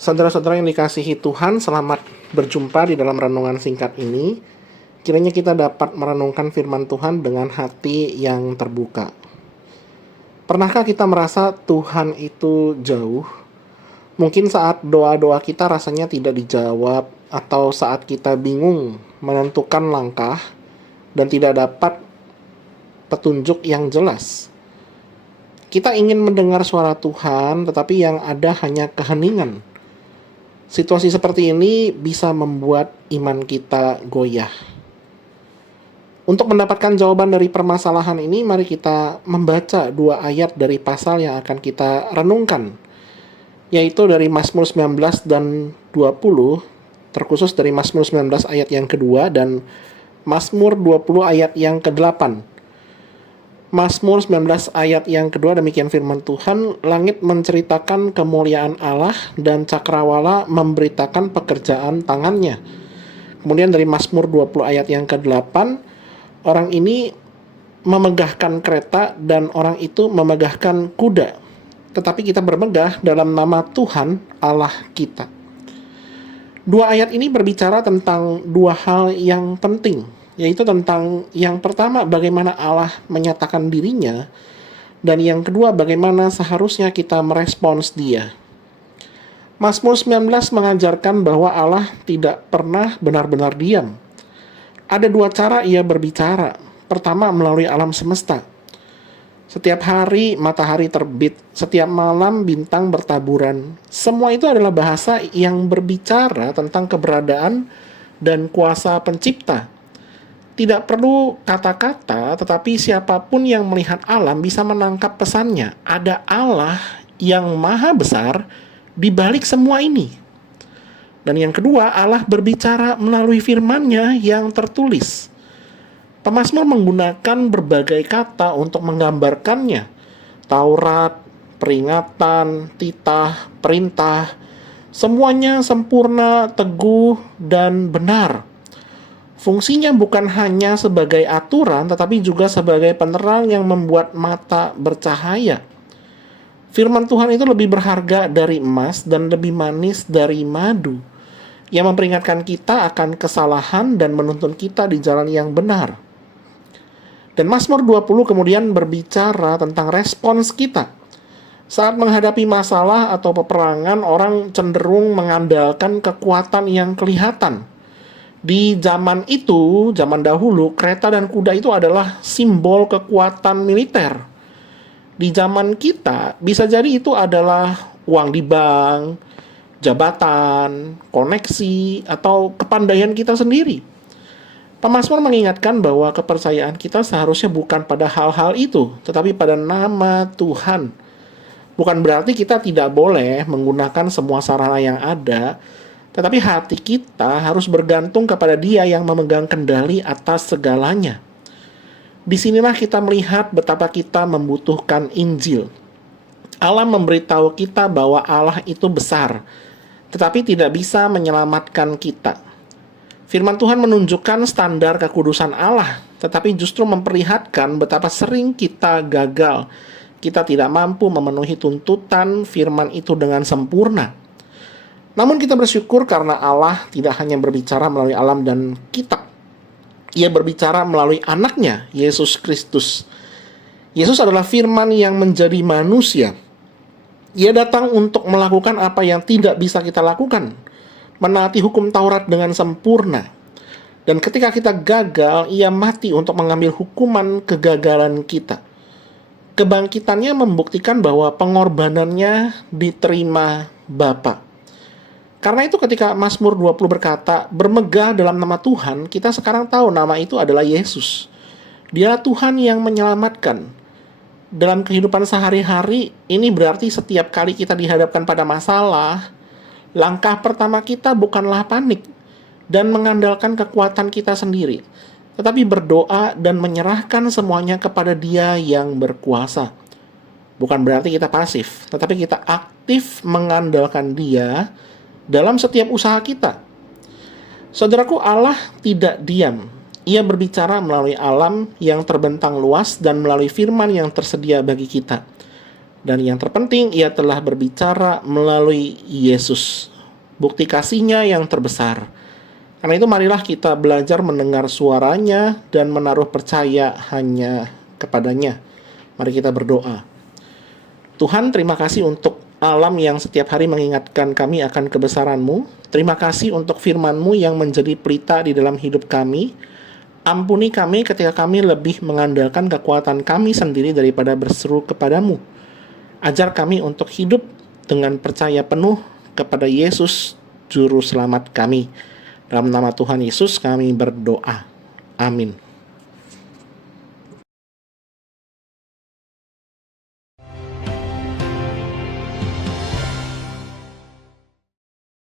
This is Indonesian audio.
Saudara-saudara yang dikasihi Tuhan, selamat berjumpa di dalam renungan singkat ini. Kiranya kita dapat merenungkan firman Tuhan dengan hati yang terbuka. Pernahkah kita merasa Tuhan itu jauh? Mungkin saat doa-doa kita rasanya tidak dijawab, atau saat kita bingung menentukan langkah dan tidak dapat petunjuk yang jelas. Kita ingin mendengar suara Tuhan, tetapi yang ada hanya keheningan. Situasi seperti ini bisa membuat iman kita goyah. Untuk mendapatkan jawaban dari permasalahan ini, mari kita membaca dua ayat dari pasal yang akan kita renungkan, yaitu dari Mazmur 19 dan 20, terkhusus dari Mazmur 19 ayat yang kedua dan Mazmur 20 ayat yang ke-8. Mazmur 19 ayat yang kedua, demikian firman Tuhan, langit menceritakan kemuliaan Allah dan cakrawala memberitakan pekerjaan tangannya. Kemudian dari Mazmur 20 ayat yang ke-8, orang ini memegahkan kereta dan orang itu memegahkan kuda. Tetapi kita bermegah dalam nama Tuhan Allah kita. Dua ayat ini berbicara tentang dua hal yang penting, yaitu tentang yang pertama bagaimana Allah menyatakan dirinya, dan yang kedua bagaimana seharusnya kita merespons dia. Mazmur 19 mengajarkan bahwa Allah tidak pernah benar-benar diam. Ada dua cara ia berbicara. Pertama, melalui alam semesta. Setiap hari matahari terbit, setiap malam bintang bertaburan. Semua itu adalah bahasa yang berbicara tentang keberadaan dan kuasa pencipta. Tidak perlu kata-kata, tetapi siapapun yang melihat alam bisa menangkap pesannya. Ada Allah yang maha besar di balik semua ini. Dan yang kedua, Allah berbicara melalui firman-Nya yang tertulis. Pemazmur menggunakan berbagai kata untuk menggambarkannya. Taurat, peringatan, titah, perintah, semuanya sempurna, teguh, dan benar. Fungsinya bukan hanya sebagai aturan, tetapi juga sebagai penerang yang membuat mata bercahaya. Firman Tuhan itu lebih berharga dari emas dan lebih manis dari madu, yang memperingatkan kita akan kesalahan dan menuntun kita di jalan yang benar. Dan Mazmur 20 kemudian berbicara tentang respons kita. Saat menghadapi masalah atau peperangan, orang cenderung mengandalkan kekuatan yang kelihatan. Di zaman itu, zaman dahulu, kereta dan kuda itu adalah simbol kekuatan militer. Di zaman kita, bisa jadi itu adalah uang di bank, jabatan, koneksi, atau kepandaian kita sendiri. Pemazmur mengingatkan bahwa kepercayaan kita seharusnya bukan pada hal-hal itu, tetapi pada nama Tuhan. Bukan berarti kita tidak boleh menggunakan semua sarana yang ada, tetapi hati kita harus bergantung kepada Dia yang memegang kendali atas segalanya. Disinilah kita melihat betapa kita membutuhkan Injil. Allah memberitahu kita bahwa Allah itu besar, tetapi tidak bisa menyelamatkan kita. Firman Tuhan menunjukkan standar kekudusan Allah, tetapi justru memperlihatkan betapa sering kita gagal. Kita tidak mampu memenuhi tuntutan firman itu dengan sempurna. Namun kita bersyukur karena Allah tidak hanya berbicara melalui alam dan kitab. Ia berbicara melalui anaknya, Yesus Kristus. Yesus adalah firman yang menjadi manusia. Ia datang untuk melakukan apa yang tidak bisa kita lakukan, menaati hukum Taurat dengan sempurna. Dan ketika kita gagal, ia mati untuk mengambil hukuman kegagalan kita. Kebangkitannya membuktikan bahwa pengorbanannya diterima Bapa. Karena itu ketika Mazmur 20 berkata, bermegah dalam nama Tuhan, kita sekarang tahu nama itu adalah Yesus. Dia Tuhan yang menyelamatkan. Dalam kehidupan sehari-hari, ini berarti setiap kali kita dihadapkan pada masalah, langkah pertama kita bukanlah panik dan mengandalkan kekuatan kita sendiri, tetapi berdoa dan menyerahkan semuanya kepada Dia yang berkuasa. Bukan berarti kita pasif, tetapi kita aktif mengandalkan Dia dalam setiap usaha kita. Saudaraku, Allah tidak diam. Ia berbicara melalui alam yang terbentang luas dan melalui firman yang tersedia bagi kita. Dan yang terpenting, ia telah berbicara melalui Yesus, bukti kasihnya yang terbesar. Karena itu marilah kita belajar mendengar suaranya dan menaruh percaya hanya kepadanya. Mari kita berdoa. Tuhan, terima kasih untuk alam yang setiap hari mengingatkan kami akan kebesaran-Mu. Terima kasih untuk firman-Mu yang menjadi pelita di dalam hidup kami. Ampuni kami ketika kami lebih mengandalkan kekuatan kami sendiri daripada berseru kepadamu. Ajar kami untuk hidup dengan percaya penuh kepada Yesus, Juru Selamat kami. Dalam nama Tuhan Yesus kami berdoa. Amin.